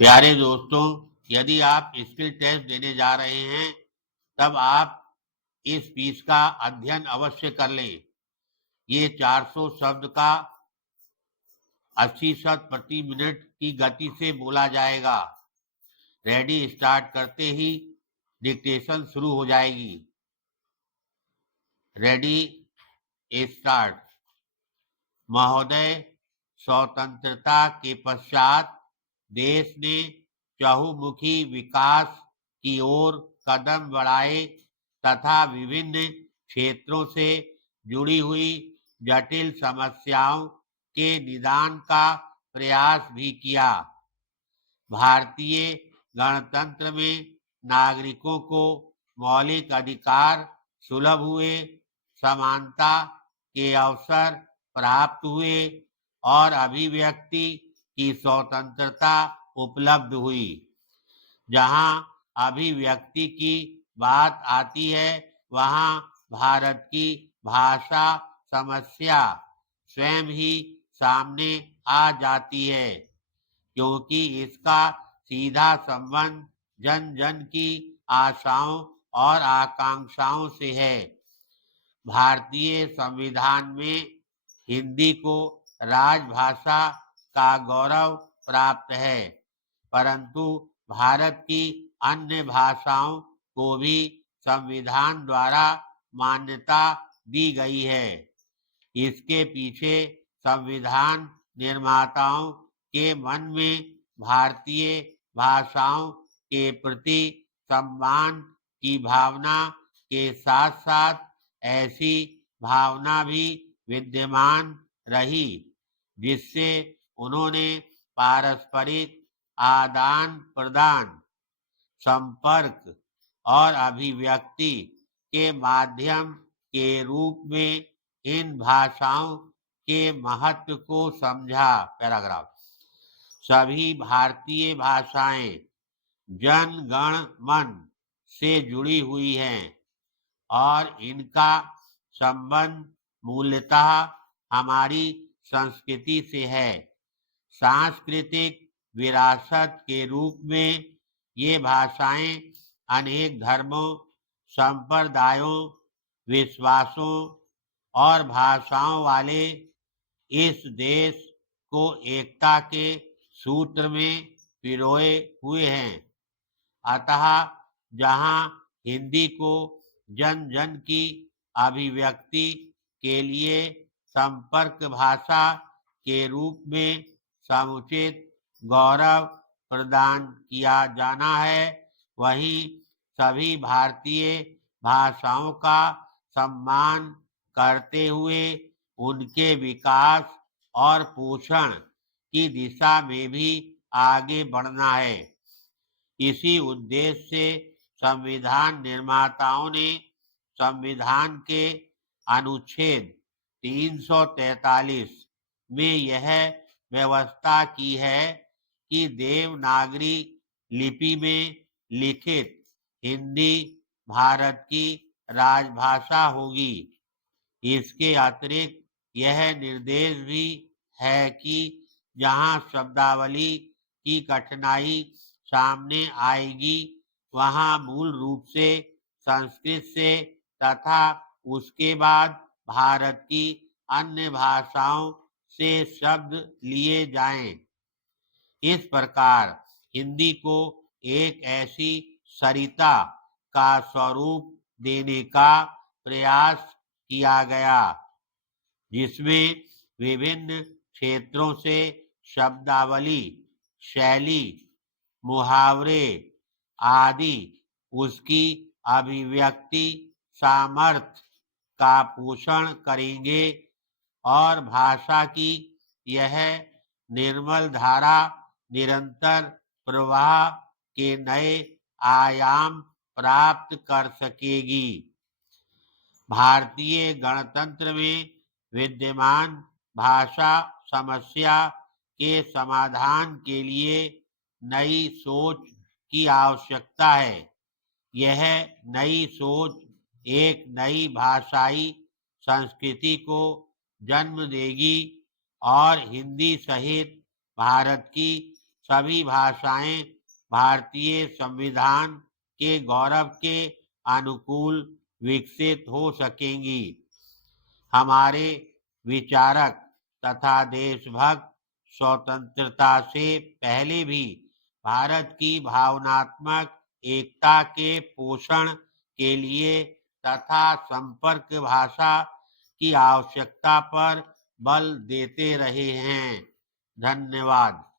प्यारे दोस्तों, यदि आप स्किल टेस्ट देने जा रहे हैं तब आप इस पीस का अध्ययन अवश्य कर लें। ये 400 शब्द का 80 शब्द प्रति मिनट की गति से बोला जाएगा। रेडी स्टार्ट करते ही डिक्टेशन शुरू हो जाएगी। Ready start. महोदय, स्वतंत्रता के पश्चात देश ने चहुमुखी विकास की ओर कदम बढ़ाए तथा विभिन्न क्षेत्रों से जुड़ी हुई जटिल समस्याओं के निदान का प्रयास भी किया। भारतीय गणतंत्र में नागरिकों को मौलिक अधिकार सुलभ हुए, समानता के अवसर प्राप्त हुए और अभिव्यक्ति की स्वतंत्रता उपलब्ध हुई। जहां अभिव्यक्ति की बात आती है, वहां भारत की भाषा समस्या स्वयं ही सामने आ जाती है, क्योंकि इसका सीधा संबंध जन जन की आशाओं और आकांक्षाओं से है। भारतीय संविधान में हिंदी को राजभाषा का गौरव प्राप्त है, परंतु भारत की अन्य भाषाओं को भी संविधान द्वारा मान्यता दी गई है। इसके पीछे संविधान निर्माताओं के मन में भारतीय भाषाओं के प्रति सम्मान की भावना के साथ साथ ऐसी भावना भी विद्यमान रही, जिससे उन्होंने पारस्परिक आदान प्रदान, संपर्क और अभिव्यक्ति के माध्यम के रूप में इन भाषाओं के महत्व को समझा। पैराग्राफ। सभी भारतीय भाषाएं जन गण मन से जुड़ी हुई हैं और इनका संबंध मूलतः हमारी संस्कृति से है। सांस्कृतिक विरासत के रूप में ये भाषाएं अनेक धर्मों, संप्रदायों, विश्वासों और भाषाओं वाले इस देश को एकता के सूत्र में पिरोए हुए हैं। अतः जहां हिंदी को जन जन की अभिव्यक्ति के लिए संपर्क भाषा के रूप में समुचित गौरव प्रदान किया जाना है, वहीं सभी भारतीय भाषाओं का सम्मान करते हुए उनके विकास और पोषण की दिशा में भी आगे बढ़ना है। इसी उद्देश्य से संविधान निर्माताओं ने संविधान के अनुच्छेद 343 में यह व्यवस्था की है कि देवनागरी लिपि में लिखित हिंदी भारत की राजभाषा होगी। इसके अतिरिक्त यह निर्देश भी है कि जहां शब्दावली की कठिनाई सामने आएगी, वहां मूल रूप से संस्कृत से तथा उसके बाद भारत की अन्य भाषाओं से शब्द लिए जाएं। इस प्रकार हिंदी को एक ऐसी सरिता का स्वरूप देने का प्रयास किया गया, जिसमें विभिन्न क्षेत्रों से शब्दावली, शैली, मुहावरे आदि उसकी अभिव्यक्ति सामर्थ्य का पोषण करेंगे और भाषा की यह निर्मल धारा निरंतर प्रवाह के नए आयाम प्राप्त कर सकेगी। भारतीय गणतंत्र में विद्यमान भाषा समस्या के समाधान के लिए नई सोच की आवश्यकता है। यह नई सोच एक नई भाषाई संस्कृति को जन्म देगी और हिंदी सहित भारत की सभी भाषाएं भारतीय संविधान के गौरव के अनुकूल विकसित हो सकेंगी। हमारे विचारक तथा देशभक्त स्वतंत्रता से पहले भी भारत की भावनात्मक एकता के पोषण के लिए तथा संपर्क भाषा की आवश्यकता पर बल देते रहे हैं। धन्यवाद।